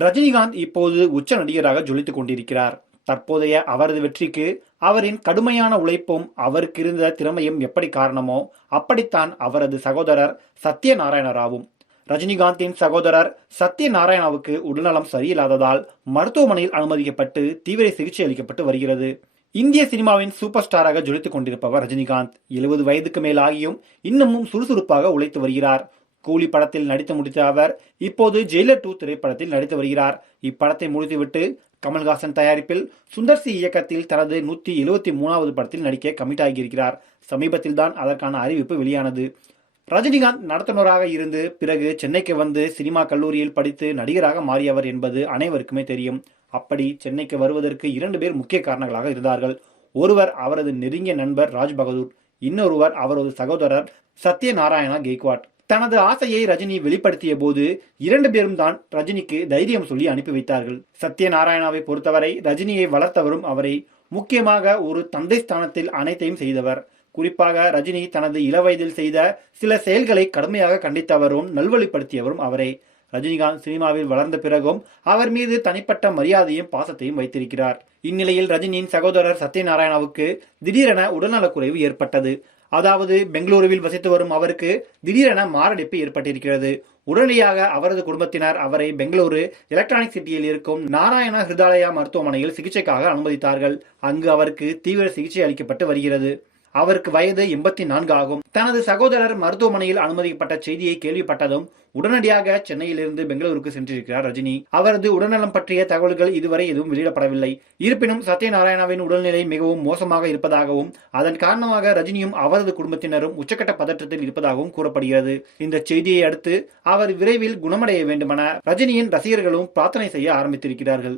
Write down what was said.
ரஜினிகாந்த் இப்போது உச்ச நடிகராக ஜொலித்துக் கொண்டிருக்கிறார். தற்போதைய அவரது வெற்றிக்கு அவரின் கடுமையான உழைப்பும் அவருக்கு இருந்த திறமையும் எப்படி காரணமோ அப்படித்தான் அவரது சகோதரர் சத்யநாராயண ராவும் ரஜினிகாந்தின் சகோதரர் சத்யநாராயணாவுக்கு உடல்நலம் சரியில்லாததால் மருத்துவமனையில் அனுமதிக்கப்பட்டு தீவிர சிகிச்சை அளிக்கப்பட்டு வருகிறது. இந்திய சினிமாவின் சூப்பர் ஸ்டாராக ஜொலித்துக் கொண்டிருப்பவர் ரஜினிகாந்த். எழுபது வயதுக்கு மேல் ஆகியும் இன்னமும் சுறுசுறுப்பாக உழைத்து வருகிறார். கூலி படத்தில் நடித்து முடித்த அவர் இப்போது ஜெயிலர் டூ திரைப்படத்தில் நடித்து வருகிறார். இப்படத்தை முடித்துவிட்டு கமல்ஹாசன் தயாரிப்பில் சுந்தர் சி இயக்கத்தில் தனது நூத்தி எழுபத்தி மூணாவது படத்தில் நடிக்க கமிட் ஆகியிருக்கிறார். சமீபத்தில் தான் அதற்கான அறிவிப்பு வெளியானது. ரஜினிகாந்த் நடத்துனராக இருந்து பிறகு சென்னைக்கு வந்து சினிமா கல்லூரியில் படித்து நடிகராக மாறியவர் என்பது அனைவருக்குமே தெரியும். அப்படி சென்னைக்கு வருவதற்கு இரண்டு பேர் முக்கிய காரணங்களாக இருந்தார்கள். ஒருவர் அவரது நெருங்கிய நண்பர் ராஜ் பகதூர் இன்னொருவர் அவரது சகோதரர் சத்யநாராயணா கெய்க்வாட். தனது ஆசையை ரஜினி வெளிப்படுத்திய போது இரண்டு பேரும் தான் ரஜினிக்கு தைரியம் சொல்லி அனுப்பி வைத்தார்கள். சத்யநாராயணாவை பொறுத்தவரை ரஜினியை வளர்த்தவரும் அவரை முக்கியமாக ஒரு தந்தை ஸ்தானத்தில் அனைத்தையும் செய்தவர். குறிப்பாக ரஜினி தனது இளவயதில் செய்த சில செயல்களை கடுமையாக கண்டித்தவரும் நல்வழிப்படுத்தியவரும் அவரே. ரஜினிகாந்த் சினிமாவில் வளர்ந்த பிறகும் அவர் மீது தனிப்பட்ட மரியாதையும் பாசத்தையும் வைத்திருக்கிறார். இந்நிலையில் ரஜினியின் சகோதரர் சத்யநாராயணாவுக்கு திடீரென உடல்நலக்குறைவு ஏற்பட்டது. அதாவது பெங்களூருவில் வசித்து வரும் அவருக்கு திடீரென மாரடைப்பு ஏற்பட்டிருக்கிறது. உடனடியாக அவரது குடும்பத்தினர் அவரை பெங்களூரு எலக்ட்ரானிக் சிட்டியில் இருக்கும் நாராயண ஹிருதாலயா மருத்துவமனையில் சிகிச்சைக்காக அனுமதித்தார்கள். அங்கு அவருக்கு தீவிர சிகிச்சை அளிக்கப்பட்டு வருகிறது. அவருக்கு வயது எண்பத்தி நான்கு ஆகும். தனது சகோதரர் மருத்துவமனையில் அனுமதிக்கப்பட்ட செய்தியை கேள்விப்பட்டதும் உடனடியாக சென்னையிலிருந்து பெங்களூருக்கு சென்றிருக்கிறார் ரஜினி. அவரது உடல்நலம் பற்றிய தகவல்கள் இதுவரை எதுவும் வெளியிடப்படவில்லை. இருப்பினும் சத்யநாராயணாவின் உடல்நிலை மிகவும் மோசமாக இருப்பதாகவும் அதன் காரணமாக ரஜினியும் அவரது குடும்பத்தினரும் உச்சக்கட்ட பதற்றத்தில் இருப்பதாகவும் கூறப்படுகிறது. இந்த செய்தியை அடுத்து அவர் விரைவில் குணமடைய வேண்டுமென ரஜினியின் ரசிகர்களும் பிரார்த்தனை செய்ய ஆரம்பித்திருக்கிறார்கள்.